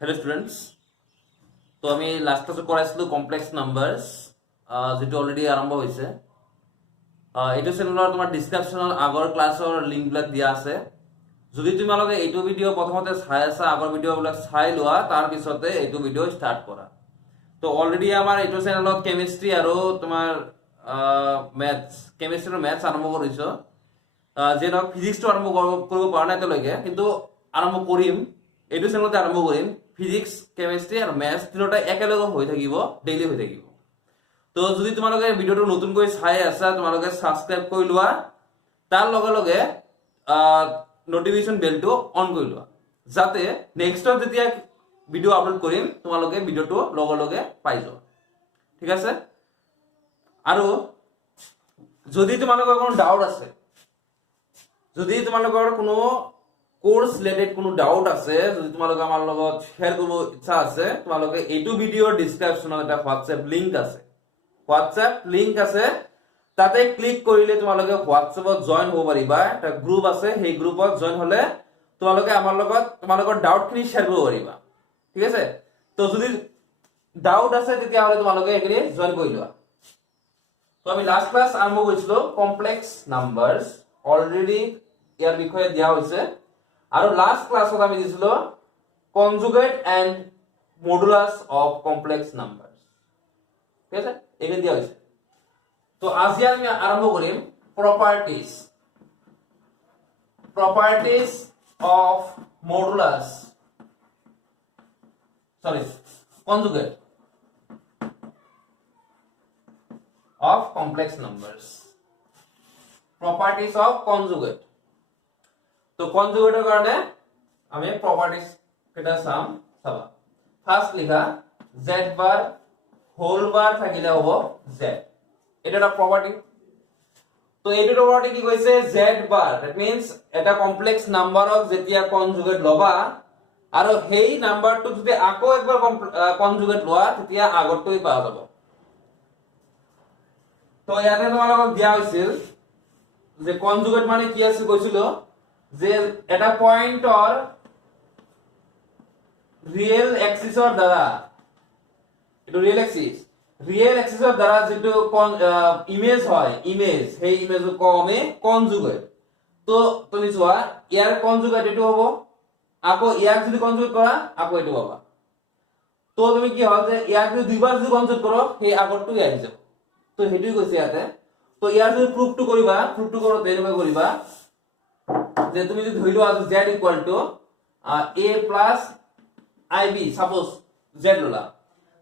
Hello students तो আমি last ক্লাসে কৰাইছিলো কমপ্লেক্স নাম্বাৰস যেটো অলৰেডি আৰম্ভ হৈছে এইটো চেনেলৰ তোমাৰ ডেসক্ৰিপচনৰ আগৰ ক্লাছৰ লিংক বিলাক দিয়া আছে যদি তোমালোকে এইটো ভিডিও প্ৰথমতে চাই আছা আগৰ ভিডিও বিলাক চাই লোৱা তাৰ পিছতে এইটো ভিডিও ষ্টাৰ্ট কৰা তো অলৰেডি আমাৰ এইটো চেনেলত কেমিষ্ট্ৰি আৰু তোমাৰ ম্যাথছ কেমিষ্ট্ৰি আৰু ম্যাথছ আৰম্ভ কৰিছো যে নক ফিজিক্সটো আৰম্ভ কৰিব পৰা নাই এতিয়ালৈকে কিন্তু আৰম্ভ কৰিম এইটো চেনেলতে আৰম্ভ কৰিম ফিজিক্স কেমিষ্ট্ৰি আৰু ম্যাথছ তিনিটা একেলগে হৈ থাকিব ডেইলি হৈ থাকিব তো যদি তোমালোকে ভিডিওটো নতুনকৈ চাই আছা তোমালোকে সাবস্ক্ৰাইব কৰি লোৱা তাৰ লগে লগে নোটিফিকেশন বেলটো অন কৰি লোৱা যাতে নেক্সটত যেতিয়া ভিডিও আপলোড কৰিম তোমালোকে ভিডিওটো লগে লগে পাই যোৱা ঠিক আছে আৰু যদি তোমালোকৰ কোনো ডাউট আছে যদি তোমালোকৰ কোনো কোৰ্স ৰিলেটেড কোনো ডাউট আছে যদি তোমালোকে আমাৰ লগত শেয়াৰ কৰিব ইচ্ছা আছে তোমালোকে এইটো ভিডিওৰ ডেসক্ৰিপচনত এটা WhatsApp লিংক আছে তাতে ক্লিক কৰিলে তোমালোকে WhatsAppত জয়েন হ'ব পাৰিবা এটা গ্ৰুপ আছে সেই গ্ৰুপত জয়েন হলে তোমালোকে আমাৰ লগত তোমালোকৰ ডাউটখিনি শেয়াৰ কৰিব পাৰিবা ঠিক আছে তো যদি ডাউট আছে তেতিয়া হলে তোমালোকে এখিনি জয়েন কৰি লোৱা তো আমি লাস্ট ক্লাস আৰম্ভ কৰিছিলো কমপ্লেক্স নাম্বাৰস অলৰেডি ইয়াৰ বিষয়ে দিয়া হৈছে আৰু লাস্ট ক্লাছত আমি দিছিলো conjugate and modulus of complex numbers ঠিক আছে এখানে দিয়া হৈছে তো আজি আমি আৰম্ভ কৰিম properties of modulus conjugate of complex numbers properties of conjugate तो conjugate কাৰণে আমি properties কেটা চাবা ফার্স্ট লিখা z bar whole bar থাকিলে হ'ব z এটা এটা property তো এইটো property কি কৈছে z bar that means এটা complex number of যেতিয়া conjugate লবা আৰু সেই নাম্বাৰটো যদি আকৌ একবাৰ conjugate লোৱা তেতিয়া আগৰটোই পাওয়া যাব তো ইয়াতে তোমালোকক দিয়া হৈছিল যে কনজুগেট মানে কি আছে কৈছিল যে এটা পয়েন্টৰ ৰিয়েল এক্সিসৰ দ্বাৰা এটো ৰিয়েল এক্সিসৰ দ্বাৰা যেটো ইমেজ হয় সেই ইমেজক কমে কনজুগেট তো তুমি চোৱা ইয়াৰ কনজুগেট এটো হ'ব আকৌ ইয়াক যদি কনজুগেট কৰা আকৌ এটো পাবা তো তুমি কি হয় যে ইয়াক যদি দুইবাৰ যদি কনজুগেট কৰক সেই আগৰটো আহি যাব তো হেতুই কৈছে ইয়াতে তো ইয়াৰ যদি প্ৰুফটো কৰোতে এনেকৈ কৰিবা যে তুমি যদি ধৰি লোৱা যে z a plus ib suppose z ললা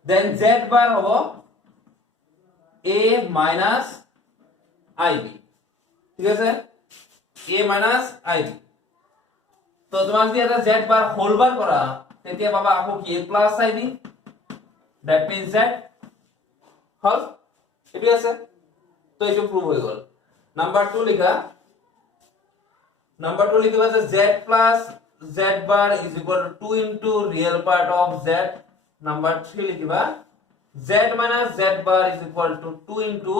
দেন z বার হ'ব a minus ib ঠিক আছে a minus ib তো তোমাক যদি এটা z বার হোল বার কৰা তেতিয়া পাবা আকৌ কি a plus ib that means z হল এটো আছে তো এটো প্রুভ হয়ে গেল নাম্বার 2 লিখা লিখবা যে z plus z bar is equal to 2 into real part of z number 3 লিখবা z minus z bar is equal to 2 into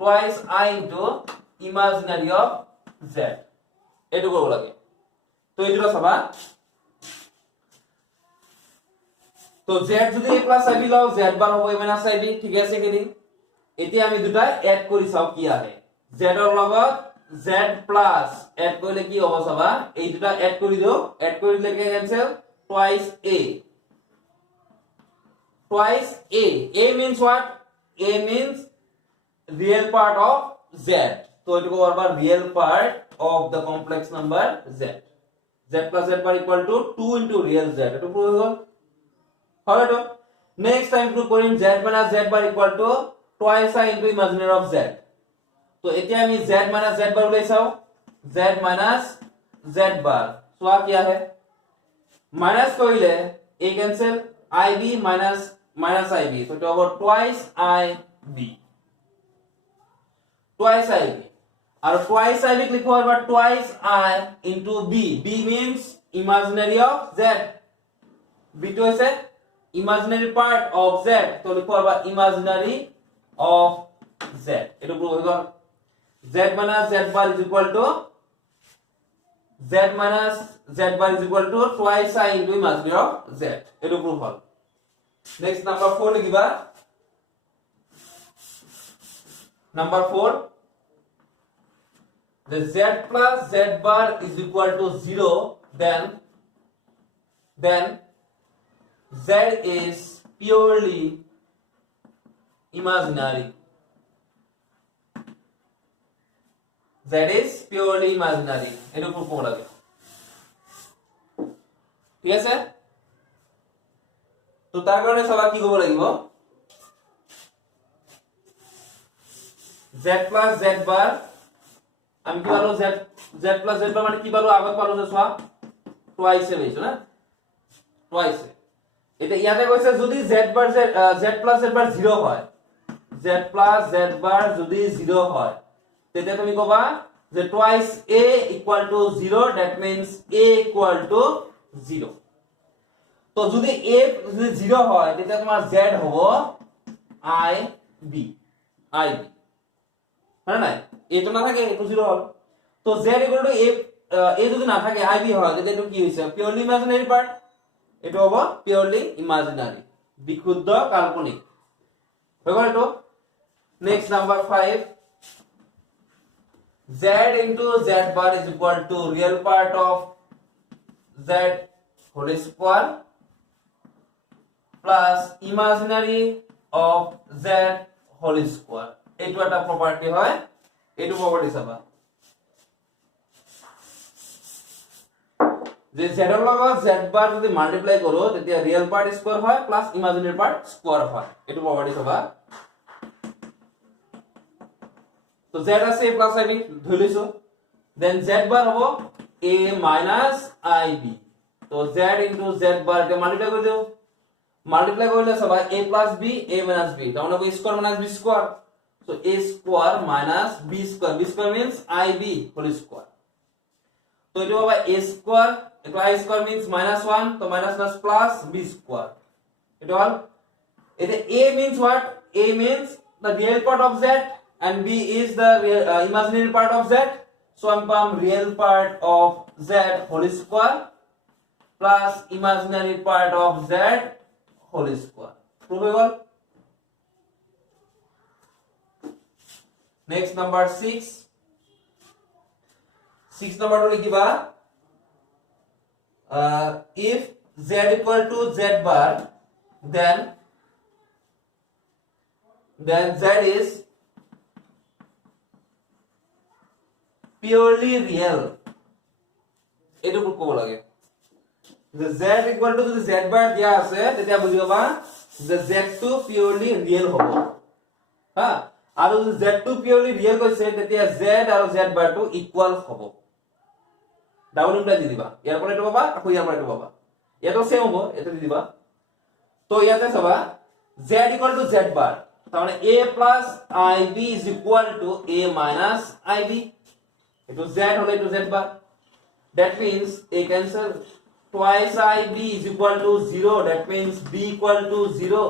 twice I into imaginary of z এটো করব লাগে তো এইটো সবা তো z যদি a plus ib লও z বার হবে a minus ib ঠিক আছে কিনি এতিয়া আমি দুটা এড কৰি চাও কি আহে z ৰ লগত z plus এড কৰিলে কি হ'ব চাবা এই দুটা এড কৰি দিও এড কৰিলে কি cancel twice a means what a means real part of z তো এটো করবা real part of the complex number z plus z bar equal to 2 into real z এটো প্রুভ হল হবে তো নেক্সট টাইম প্রুভ কৰিম z minus z bar equal to twice I into imaginary of z তো এতিয়া আমি z minus z bar উলাই চাও z minus z bar সোয়া কি আহে মাইনাস কৰিলে a cancel ib minus ib তো এটা হবে twice ib আর twice ib লিখব এবার twice I into b means imaginary of z b তো আছে imaginary part of z তো লিখব এবার imaginary of z এটো প্রুভ হয়ে গেল z minus z bar is equal to z minus z bar is equal to twice I into imaginary of z. এটো proof হল। Next number 4 লিখিবা। Number 4, the z plus z bar is equal to 0, then z is purely imaginary. Z is purely imaginary. এটো proof হ'ব লাগে। ঠিক আছে? তো তাৰ কাৰণে সবা কি কৰিব লাগিব? z plus z bar আমি কি পালো z plus z bar মানে কি পালো আগত পালো যে সোয়া twice এ পাইছো না twice এটা ইয়াতে কৈছে যদি z plus z bar 0 হয় z plus z bar যদি 0 হয় তেতিয়া তুমি কবা যে twice a equal to 0 that means a equal to 0 তো যদি a যদি 0 হয় তেতিয়া তোমার z হবে i b মানে না a তো না থাকে a তো 0 হল তো z equal to a যদি না থাকে i b হয় তাহলে এটা কি হইছে পিওরলি ইমাজিনারি পার্ট এটা হবে পিওরলি ইমাজিনারি বিশুদ্ধ কাল্পনিক হয়ে গেল তো next number 5 z into z bar is equal to real part of z whole square plus imaginary of z whole square এইটো এটা প্রপার্টি হয় এইটো প্রপার্টি চাবা যে z এর লগত z বার যদি মাল্টিপ্লাই করো তেতিয়া রিয়েল পার্ট স্কয়ার হয় প্লাস ইমাজিনারি পার্ট স্কয়ার হয় এইটো প্রপার্টি চাবা তো z আছে a plus ib ধৰি লৈছো দেন z বার হ'ব a minus ib তো z into z bar কে মাল্টিপ্লাই কৰি দিও মাল্টিপ্লাই কৰিলে সবা a plus b a minus b তাহলে হবে square minus b square so a square minus b square means ib whole square তো এটা হবে a square এটা I square means -1 তো minus plus b square এটা হল এটা a means what a means the real part of z and b is the imaginary part of z so I'm from real part of z whole square plus imaginary part of z whole square provable next number 6 number to likiba if z equal to z bar then z is purely real এটো proof কৰিব লাগে যে z equal to যদি z bar দিয়া আছে তেতিয়া বুজিবা যে z2 purely real হ'ব হা আৰু যদি z2 purely real কৈছে তেতিয়া z আৰু z bar টো ইকুয়াল হ'ব ডাবল ইমপ্লাই দি দিবা ইয়াৰ পৰা এটো পাবা আকৌ ইয়াৰ পৰা এটো পাবা এটো সেম হ'ব এটো দি দিবা তো ইয়াতে চাবা z equal to z bar তাহলে a plus ib is equal to a minus ib eto z hole eto z bar that means a cancel twice ib is equal to 0 that means b equal to 0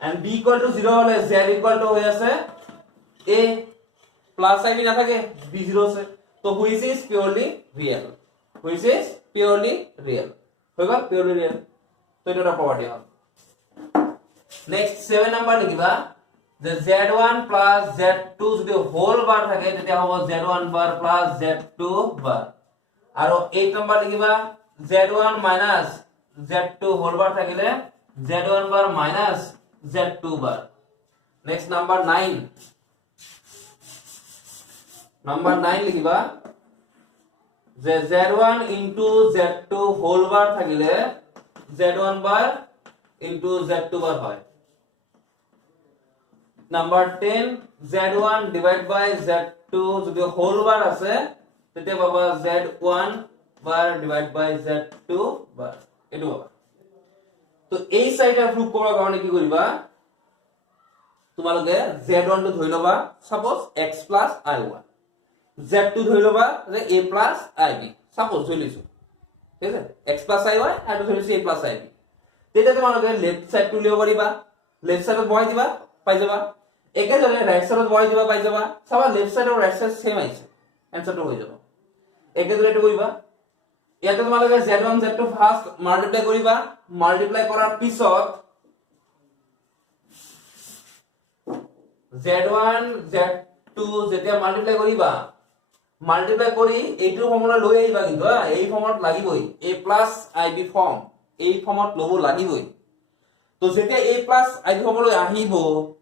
and b equal to 0 hole z equal to hoye ase a plus ib na thake b 0 se to which is purely real hoye gol purely real to eta ta property hol next 7 number likhiba the z1 plus z2 যদি whole বার থাকে তেতিয়া হ'ব z1 bar plus z2 bar আৰু 8 number লিখিবা z1 minus z2 whole বার থাকিলে z1 bar minus z2 bar next number 9 লিখিবা যে z1 into z2 whole বার থাকিলে z1 bar into z2 bar হয় Number 10 z1 divided by z2 যদি whole বার আছে তেতিয়া পাবা z1 bar divided by z2 bar এটো পাবা তো এই সাইডে প্রুফ কৰাৰ কাৰণে কি কৰিবা তোমালোকে z1 টো ধৰি লবা suppose x plus i1 z2 ধৰি লবা যে a plus ib সাপোজ ধৰি লৈছো ঠিক আছে x plus i1 আৰু ধৰি লৈছো a plus ib তেতিয়া তোমালোকে লেফট সাইড টো লিও কৰিবা লেফট সাইডত বহাই দিবা পাই যাবা একেদৰে ৰাইট সাইডত বহাই দিবা পাই যাবা সবা লেফট সাইড আৰু ৰাইট সাইড সেম আইছে आंसर তো হৈ যাব একেদৰে এটো কৰিবা ইয়াতে তোমালোকে z1 z2 ফাৰ্স্ট মাল্টিপ্লাই কৰিবা মাল্টিপ্লাই কৰাৰ পিছত z1 z2 যেতিয়া মাল্টিপ্লাই কৰিবা মাল্টিপ্লাই কৰি এইটো ফৰ্মুলা লৈ আহিবা কিন্তু এই ফৰ্মত লাগিবই a ib ফৰ্ম এই ফৰ্মত লব লাগিবই তো যেতিয়া a ib ফৰ্মলৈ আহিব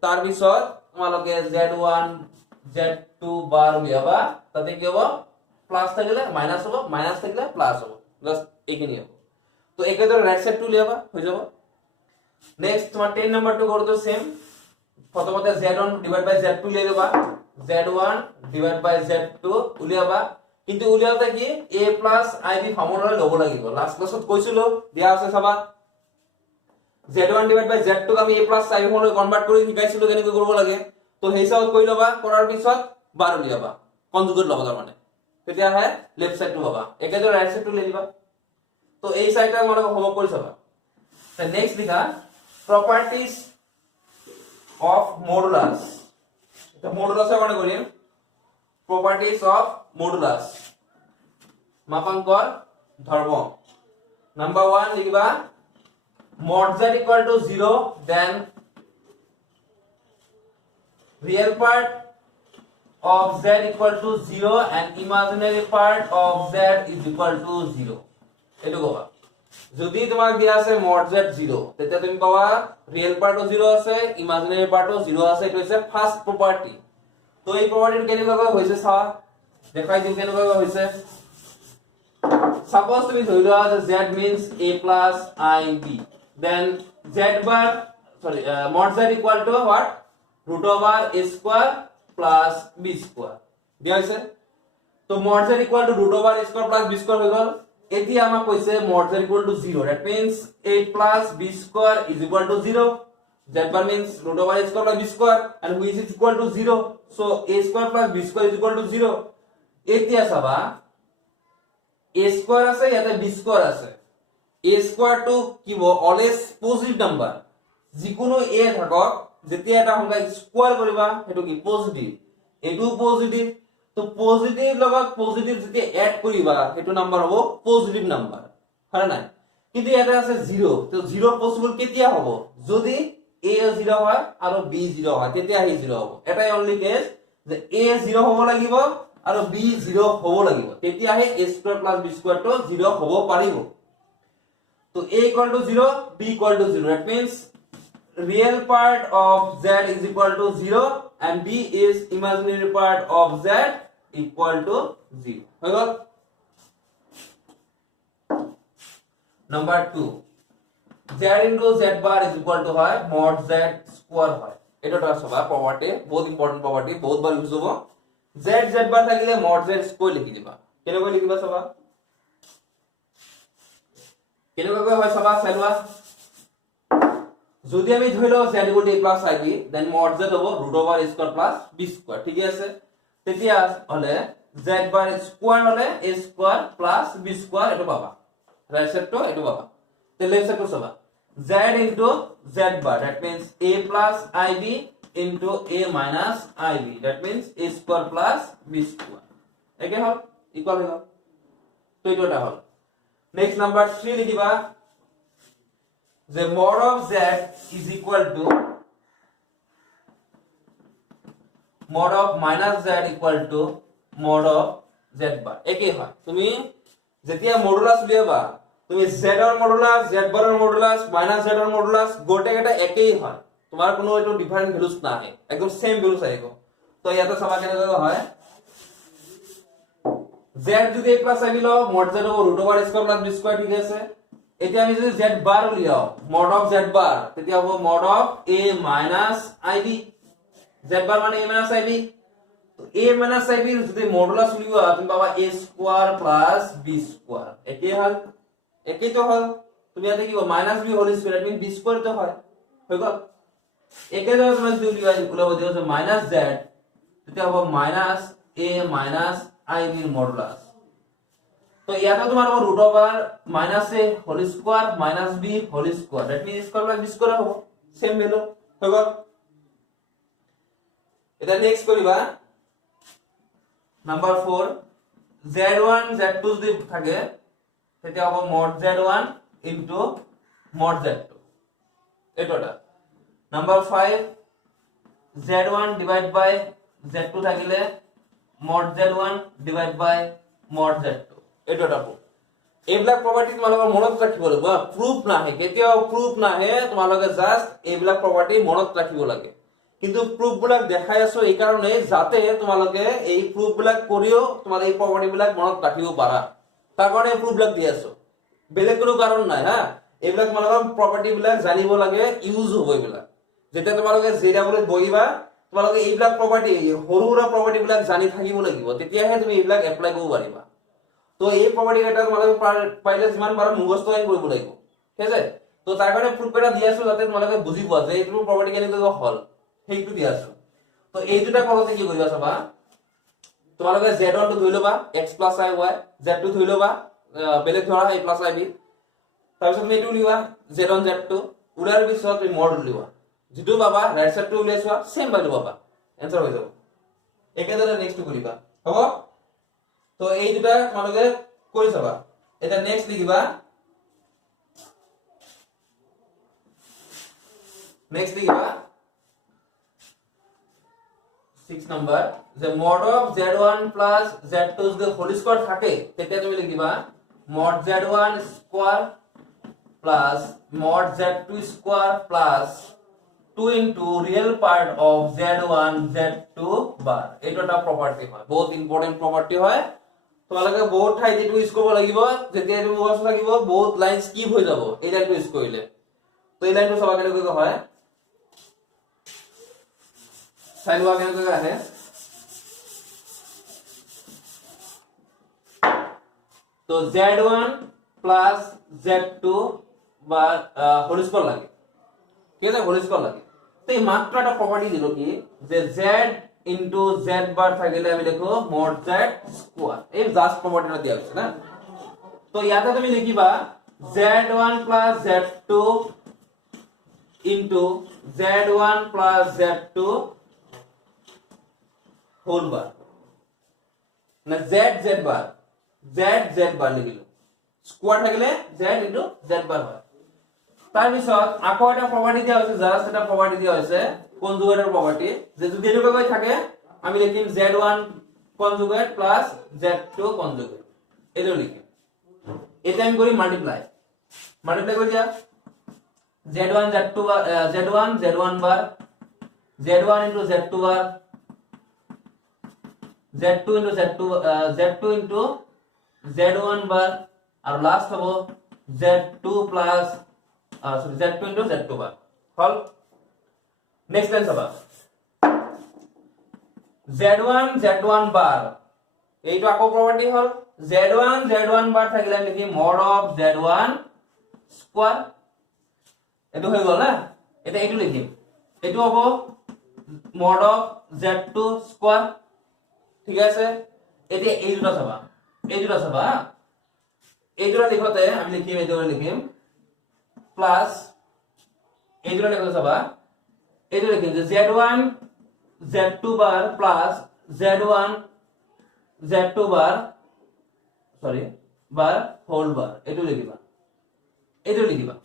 তাৰ পিছত তোমালোকে z1 z2 বাৰ উলিয়াবা তাতে কি হ'ব প্লাস থাকিলে মাইনাস হ'ব মাইনাস থাকিলে প্লাস হ'ব জাস্ট এইখিনি হ'ব তো একেদৰে রাইট সাইড টু উলিয়াবা হৈ যাব নেক্সট তোমার 10 নাম্বারটো করতে সেম প্রথমতে z1 ডিভাইড বাই z2 উলিয়াই দেবা z1 ডিভাইড বাই z2 উলিয়াবা কিন্তু উলিয়াওতে কি a ib ফর্মুলা লব লাগিব লাস্ট ক্লাসত কৈছিলো দিয়া আছে চাবা z1 ডিভাইড বাই z2 আমি a ib ফর্মুলা কনভার্ট কৰি শিকাইছিলো কেনেকৈ কৰিব লাগে তো সেই হিচাপত কৰি লবা কৰাৰ পিছত বাৰ উলিয়াবা কনজুগেট লব তাৰ মানে তেতিয়া হে লেফট সাইড টু পাবা একেদৰে ৰাইট সাইড টু লৈ দিবা তো এই সাইডটা মানে হোমৱৰ্ক কৰি চাবা তে নেক্সট লিখা properties of modulus এটা মডুলাসেৰ মানে কৰিম properties of modulus মাপাঙ্কৰ ধৰ্ম নাম্বার 1 লিখিবা mod z equal to 0 then real part of z equal to 0 and imaginary part of z is equal to 0 এটো কবা যদি তোমাক দিয়া আছে mod z 0 তেতিয়া তুমি পাবা রিয়েল পার্টও 0 আছে ইমাজিনারি পার্টও 0 আছে এটা হচ্ছে ফার্স্ট প্রপার্টি তো এই প্রপার্টিটো কেনেকৈ হৈছে চাও দেখাই দিও কেনেকৈ হৈছে সাপোজ তুমি ধৰি লোৱা যে z means a plus ib then z bar mod z equal to what root over a square plus b square দিয়া হৈছে তো mod z equal to root over a square plus b square হৈ গল এটি আমাক কৈছে mod z equal to 0 that means a plus b square is equal to 0 z bar means root over a square plus b square and which is equal to 0 so a square plus b square is equal to 0 এতিয়া চাবা a square আছে ইয়াতে b square আছে a square to কি হ'ব always positive number যিকোনো a থাকক যেতিয়া এটা সংখ্যা স্কয়াৰ কৰিবা হেতু কি পজিটিভ এটো পজিটিভ তো পজিটিভ লগত পজিটিভ যদি এড কৰিবা হেতু নাম্বাৰ হ'ব পজিটিভ নাম্বাৰ হয় না কিন্তু এটা আছে 0 তো 0 পসিবল কেতিয়া হ'ব যদি a 0 হয় আৰু b 0 হয় তেতিয়া হি 0 হ'ব এটাই অনলি কেস যে a 0 হ'ব লাগিব আৰু b 0 হ'ব লাগিব তেতিয়া হে a square plus b square তো 0 হ'ব পাৰিব তো a equal to 0 b equal to 0 that means real part of z is equal to 0 and b is imaginary part of z equal to 0 হৈ গল number 2 z into z bar is equal to হয় mod z square হয় এটা সবা property বহুত important property বহুত bar use হ'ব z z bar থাকিলে mod z square লিখি দিবা কেনেকৈ লিখিবা সবা কেনেকৈ হয় সবা চাইলোৱা যদি আমি ধৰি লও z equal to a plus ib then mod z হ'ব root over a square plus b square ঠিক আছে তেতিয়া হলে z bar square হলে a square plus b square এটো পাবা রাইট সাইড তো এটো পাবা তে লেফট সাইড তো সবা z into z bar that means a plus ib into a minus ib that means a square plus b square একে হল ইকুয়াল হল তো এটোটা হল নেক্সট নাম্বার 3 লিখিবা the mod of z is equal to mod of minus z equal to mod of z bar একই হয় তুমি যেতিয়া modulus উলিয়াবা তুমি z এর modulus z bar এর মডুলাস minus z এর মডুলাস গোটেকেটা একই হয় তোমার কোনো এটো ডিফারেন্ট ভ্যালুস না আহে একদম সেম ভ্যালুস আহিব তো ইয়াতে সবা কেনেকৈ হয় z যদি a plus ib লও mod z হ'ব root over a square plus b square ঠিক আছে এতিয়া আমি যদি z bar উলিয়াও mod of z bar তেতিয়া হ'ব mod of a minus ib z bar মানে a minus ib তো a minus ib যদি মডুলাস উলিওয়া তুমি পাবা a square plus b square একই হল একই তো হল তুমি ইয়াতে কি মাইনাস b হোল স্কয়ার এটা b স্কয়ার তো হয় হৈ গল একে ধৰণে তুমি যদি উলিয়াব দিও যে মাইনাস z তেতিয়া হ'ব মাইনাস a minus ib এর মডুলাস তো ইয়াতে তোমাৰ হ'ব root over minus a whole square minus b whole square that means square plus b square হ'ব সেম ভ্যালু হৈ গল এটা নেক্সট কৰিবা নাম্বার 4 z1 z2 যদি থাকে তেতিয়া হ'ব mod z1 into mod z2 এটো এটা number 5 z1 divide by z2 থাকিলে mod z1 divide by mod z2 এটো এটা proof এইবিলাক property তোমালোকৰ মনত ৰাখিব লাগিব proof নাহে কেতিয়াও proof নাহে তোমালোকে জাস্ট এইবিলাক property মনত ৰাখিব লাগে কিন্তু proof বিলাক দেখাই আছো এই কাৰণে যাতে তোমালোকে এই proof বিলাক কৰিও তোমাৰ এই property বিলাক মনত ৰাখিব পাৰা তাৰ কাৰণে proof বিলাক দি আছো বেলেগ কোনো কাৰণ নাই হা এইবিলাক তোমালোকৰ property বিলাক জানিব লাগে ইউজ হ'ব এইবিলাক যেটা তোমালোকে জেডাবলত বহিবা তোমালোকে এইবিলাক property হৰুৰা property বিলাক জানি থাকিব লাগিব তেতিয়াহে তুমি এইবিলাক এপ্লাই কৰিব পাৰিবা তো এই property এটা তোমালোকে পাইলে যিমান পাৰা মুখস্থ কৰিব লাগিব ঠিক আছে তো তাৰ কাৰণে proof এটা দি আছো যাতে তোমালোকে বুজি পোৱা যে এইটো property কেনেকৈ হল সেইটো দি আছো তো এই দুটা কলতে কি কৰিবা চাবা তোমালোকে z1 টো ধৰি লবা x + iy z2 ধৰি লবা বেলেগ ধৰা a + ib তাৰপিছত তুমি এইটো লিবা z1 z2 উলাৰ পিছত তুমি mod লিবা যেটো পাবা ৰাইট সাইডটো উলিয়াইছোৱা সেম ভ্যালু পাবা आंसर হৈ যাব একেদৰে নেক্সট কৰিবা হ'ব তো এই দুটা তোমালোকে কৰি চাবা এটা নেক্সট লিখিবা নেক্সট লিখিবা 6 নাম্বার যে mod of z1 plus z2 যদি হোল স্কয়ার থাকে তেতিয়া তুমি লিখিবা mod z1 square plus mod z2 square plus 2 into real part of z1 z2 bar এটা একটা প্রপার্টি হয় বহুত ইম্পর্টেন্ট প্রপার্টি হয় তোমালোকে বহুত ঠাই দিটো ইউজ কৰিব লাগিব যেতিয়া তুমি মুখস্থ লাগিব বহুত লাইন স্কিপ হৈ যাব এই লাইনটো ইউজ কৰিলে তো এই লাইনটো সবাই কেনেকৈ হয় সাইনবা কেনেকৈ আহে তো z1 plus z2 বা হোল স্কয়ার লাগে ঠিক আছে হোল স্কয়ার লাগে তো এই মাত্র একটা প্রপার্টি দিল কি যে z into z বার থাকিলে আমি লিখো mod z স্কয়ার এই জাস্ট প্রপার্টিটা দিয়া আছে না তো ইয়াতে তুমি লিখিবা z1 plus z2 into z1 plus z2 whole bar না z z বার z বার লিখিলো স্কয়ার থাকিলে z into z বার হয় তার পিছত আকৌ এটা প্রপার্টি দিয়া হৈছে জাস্ট এটা প্রপার্টি দিয়া হৈছে কনজুগেটৰ প্রপার্টি যে যদি এনেকৈ থাকে আমি লিখিম z1 conjugate plus z2 conjugate এটো লিখিম এটা আমি করি মাল্টিপ্লাই কৰি দিয়া z1 z2 z1 বার z1 into z2 বার z2 into z2 into z1 বার আর লাস্ট হবো z2 plus z2 into z2 বার হল নেক্সট লাইন সবা z1 z1 বার এইটো আকৌ প্রপার্টি হল z1 বার থাকিলে লিখি mod of z1 স্কয়ার এটো হৈ গল না এটা এইটো লিখিম এটো হ'ব mod of z2 স্কয়ার ঠিক আছে এতিয়া এই দুটা চাবা এই দুটা লিখতে আমি লিখিম এই দুটা লিখিম প্লাস এই দুটা লিখতে চাবা এই দুটা লিখিম যে z1 z2 বার প্লাস z1 z2 বার বার হোল বার এটো লিখিবা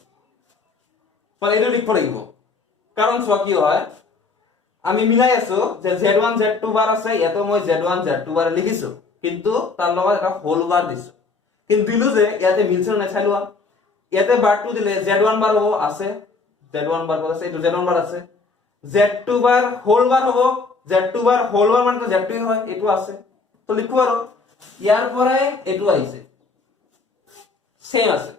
পরে এটো লিখব লাগিব কারণ সব কি হয় আমি মিলাই আছো যে z1 z2 বার আছে এত মই z1 z2 বার লিখিছো কিন্তু তার লগত এটা হোল বার দিছো কিন্তু দিলু যে ইয়াতে মিলছে না চাইলোৱা ইয়াতে বাৰটো দিলে z1 বার হ'ব আছে z1 বার আছে এটো z1 বার আছে z2 বার হোল বার হ'ব z2 বার হোল বার মানে তো z2 হয় এটো আছে তো লিখো আৰু ইয়াৰ পৰাই এটো আইছে সেম আছে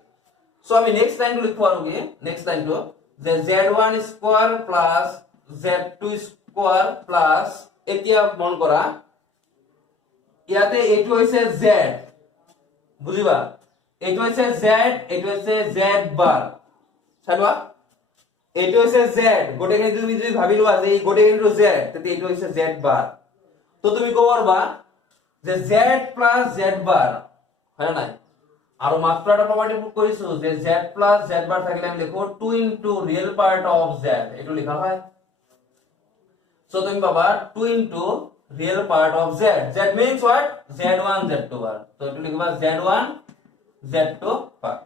সো আমি নেক্সট লাইনটো লিখো আৰু কি নেক্সট লাইনটো যে z1 square plus z2 square plus এতিয়া মন কৰা ইয়াতে এটো হৈছে z বুজিবা এটো হৈছে z এটো হৈছে z বার চাইবা এটো হৈছে z গোটেখিনি তুমি যদি ভাবিলো আজি এই গোটেখিনিটো z তেতি এটো হৈছে z বার তো তুমি কবা যে z প্লাস z বার হয় না আর মাত্র একটা প্রপার্টি প্রুফ করিছো যে z প্লাস z বার থাকলে আমি লিখো 2 into real part of z এটো লেখা হয় সো তুমি বাবা 2 into real part of z. Z means what? Z1 Z2 bar. So it will লিখবা Z1 Z2 bar.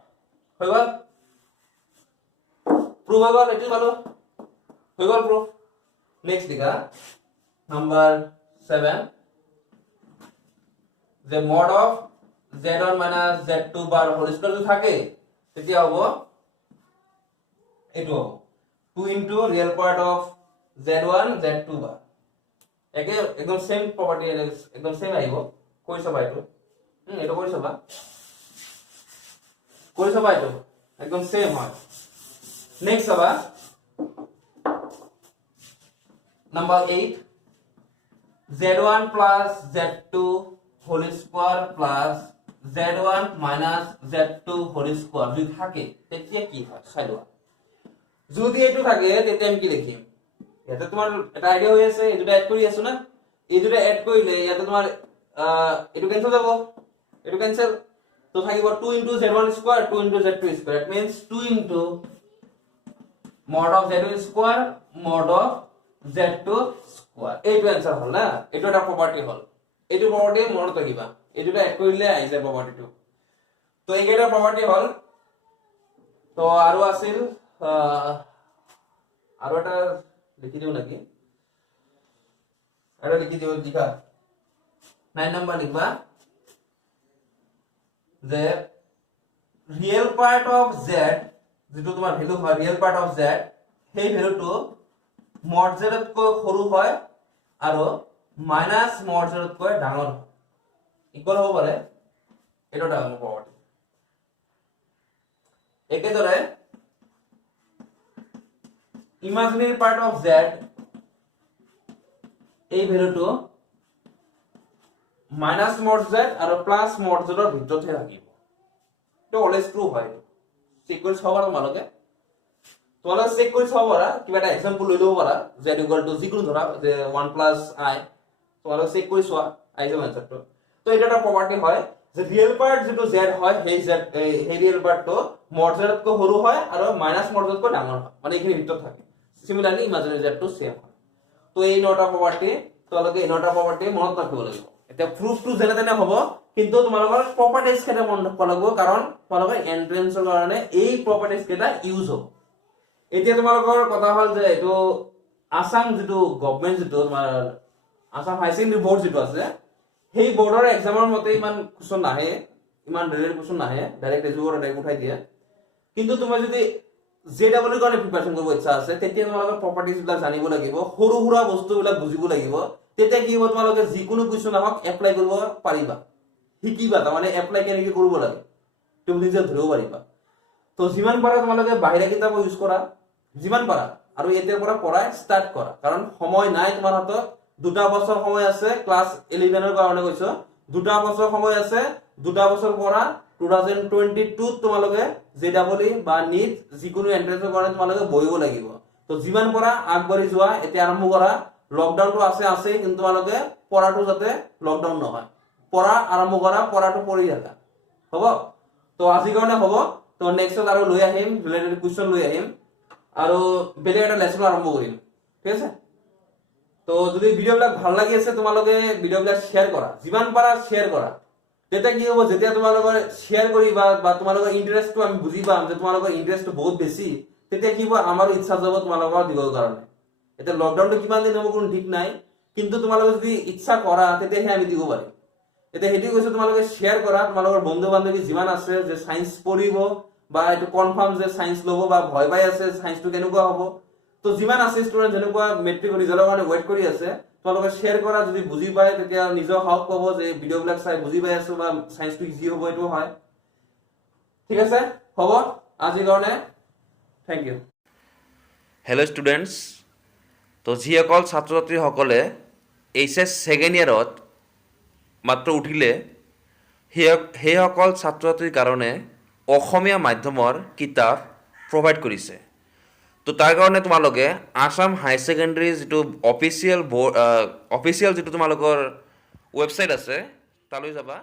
হৈ গল proof হৈ গল এটি ভালো হৈ গল proof. Next লিখা number 7, the mod of Z1 minus Z2 bar whole square যদি থাকে তেতিয়া হবে এটো 2 into real part of Z1 Z2 bar একে একদম সেম প্রপার্টি একদম সেম আইব কই সবা এটো এটো কই সবা এটো একদম সেম হয় নেক্সট সবা number 8 Z1 plus Z2 whole square plus Z1 minus Z2 whole square যদি থাকে তেতিয়া কি হয় চাইলোৱা যদি এটো থাকে তেতিয়া আমি কি লিখিম ইয়াতে তোমার এটা আইডিয়া হই আছে এই দুটো এড করি আছো না এই দুটো এড কইলে ইয়াতে তোমার এটো ক্যান্সেল যাব এটো ক্যান্সেল তো থাকিব 2 into z1 square 2 into z2 square it means 2 into mod of z1 square mod of z2 square এইটো आंसर হল না এটো একটা প্রপার্টি হল এইটো প্রপার্টি মনত রাখিবা এই দুটো এড কইলে আই যায় প্রপার্টিটো তো এইটা প্রপার্টি হল তো আরো আছিল আরো একটা লিখি দিও নাকি এটা লিখি দিও লিখা 9 নাম্বার লিখবা যে রিয়েল পার্ট অফ z যেটো তোমার ভ্যালু হয় রিয়েল পার্ট অফ z সেই ভ্যালুটো মড z তকৈ সৰু হয় আৰু মাইনাস মড z তকৈ ডাঙৰ হয় ইকুয়াল হ'ব পাৰে এটা ডাঙৰ প্ৰপাৰ্টি একেদৰে imaginary part of z এই ভ্যালুটো মাইনাস মড z আৰু প্লাস মড z ৰ ভিতৰতে থাকিব তো অলৱেজ ট্ৰু হয় চেক কৰি চাব পাৰা তোমালোকে চেক কৰি চাব পাৰা কিবা এটা এক্সাম্পল লৈ লব পাৰা z যিকোনো ধৰা যে 1 প্লাস i তোমালোকে চেক কৰি চোৱা আই যাব আনসারটো তো এটা একটা প্রপার্টি হয় যে রিয়েল পার্ট যেটো z হয় সেই রিয়েল পার্টটো মড z তকৈ সৰু হয় আৰু মাইনাস মড z তকৈ ডাঙৰ হয় মানে এইখিনি ভিতৰত থাকে সিমিলাৰলি ইমাজিনাৰি z2 সেম হয় তো এই নটা প্ৰপাৰ্টি তোমালোকে এই নটা প্ৰপাৰ্টি মনত ৰাখিব লাগিব এটা প্ৰুফটো যেনে তেনে হ'ব কিন্তু তোমালোকৰ প্ৰপাৰ্টিজ কেটা মনত ৰাখিব লাগিব কাৰণ তোমালোকৰ এন্ট্ৰেন্সৰ কাৰণে এই প্ৰপাৰ্টিজ কেটা ইউজ হ'ব এতিয়া তোমালোকৰ কথা হল যে এটো আসাম যেটো গভৰ্নমেন্ট যেটো তোমাৰ আসাম হাই সেকেন্ডাৰী বোৰ্ড যেটো আছে সেই বোৰ্ডৰ এক্সামৰ মতে ইমান কোৱেশ্চন নাহে ইমান ৰিলেটেড কোৱেশ্চন নাহে ডাইৰেক্ট এজুৰ ডাইৰেক্ট উঠাই দিয়ে কিন্তু তুমি যদি জেডব্লিউ কাৰণে প্ৰিপাৰেচন কৰিব ইচ্ছা আছে তেতিয়া তোমালোকে প্ৰপাৰ্টিজ বিলাক জানিব লাগিব সৰু সৰু বস্তুবিলাক বুজিব লাগিব তেতিয়া কি হ'ব তোমালোকে যিকোনো কোৱেশ্চন আহক এপ্লাই কৰিব পাৰিবা শিকিবা তাৰমানে এপ্লাই কেনেকৈ কৰিব লাগে তুমি নিজে ধৰিব পাৰিবা তো যিমান পাৰা তোমালোকে বাহিৰা কিতাপ ইউজ কৰা যিমান পাৰা আৰু এতিয়াৰ পৰা পঢ়াই ষ্টাৰ্ট কৰা কাৰণ সময় নাই তোমাৰ হাতত দুটা বছৰ সময় আছে ক্লাস 11 ৰ কাৰণে কৈছো দুটা বছৰ সময় আছে দুটা বছৰ পঢ়া 2022 তোমালোকে জেডব্লিউ বা নিট যিকোনো এন্ট্ৰেন্সৰ কাৰণে তোমালোকে বহিব লাগিব তো যিমান পৰা আগবাঢ়ি যোৱা এতিয়া আৰম্ভ কৰা লকডাউনটো আছে কিন্তু তোমালোকে পঢ়াটো যাতে লকডাউন নহয় পঢ়া আৰম্ভ কৰা পঢ়াটো পঢ়ি থাকা হ'ব তো আজিৰ কাৰণে হ'ব তো নেক্সট আৰু লৈ আহিম ৰিলেটেড কোৱেশ্চন লৈ আহিম আৰু বেলেগ এটা লেসন আৰম্ভ কৰিম ঠিক আছে তো যদি ভিডিওবিলাক ভাল লাগি আছে তোমালোকে ভিডিওবিলাক শেয়ার কৰা যিমান পাৰা শেয়াৰ কৰা তেতিয়া কি হ'ব যেতিয়া তোমালোকৰ শেয়াৰ কৰিবা বা তোমালোকৰ ইন্টাৰেস্টটো আমি বুজি পাম যে তোমালোকৰ ইন্টাৰেস্টটো বহুত বেছি তেতিয়া কি হ'ব আমাৰো ইচ্ছা যাব তোমালোকৰ দিবৰ কাৰণে এটা লকডাউনটো কিমান দিন হ'ব কোনো ঠিক নাই কিন্তু তোমালোকে যদি ইচ্ছা কৰা তেতিয়াহে আমি দিব পাৰিম এটা হেতু কৈছো তোমালোকে শেয়াৰ কৰা তোমালোকৰ বন্ধু বান্ধৱী যিমান আছে যে সায়েন্স পঢ়িব বা এটো কনফাৰ্ম যে সায়েন্স লব বা ভয় পাই আছে সায়েন্সটো কেনেকুৱা হ'ব তো যিমান আছে স্টুডেন্ট যেনেকুৱা মেট্ৰিক ৰিজাল্টৰ কাৰণে ওয়েট কৰি আছে তোমালোকে শেয়াৰ কৰা যদি বুজি পায় তেতিয়া নিজৰ হাউক পাব যে ভিডিওবিলাক চাই বুজি পাই আছো বা সায়েন্সটো ইজি হ'ব এটো হয় ঠিক আছে হ'ব আজিৰ কাৰণে থ্যাংক ইউ হেল্ল' ষ্টুডেণ্টছ তো যিসকল ছাত্ৰ ছাত্ৰীসকলে এইচএছ ছেকেণ্ড ইয়াৰত মাত্ৰ উঠিলে সেইসকল ছাত্ৰ ছাত্ৰীৰ কাৰণে অসমীয়া মাধ্যমৰ কিতাপ প্ৰভাইড কৰিছে তো তাৰ কাৰণে তোমালোকে আসাম হাই ছেকেণ্ডাৰী যিটো অফিচিয়েল যিটো তোমালোকৰ ৱেবছাইট আছে তালৈ যাবা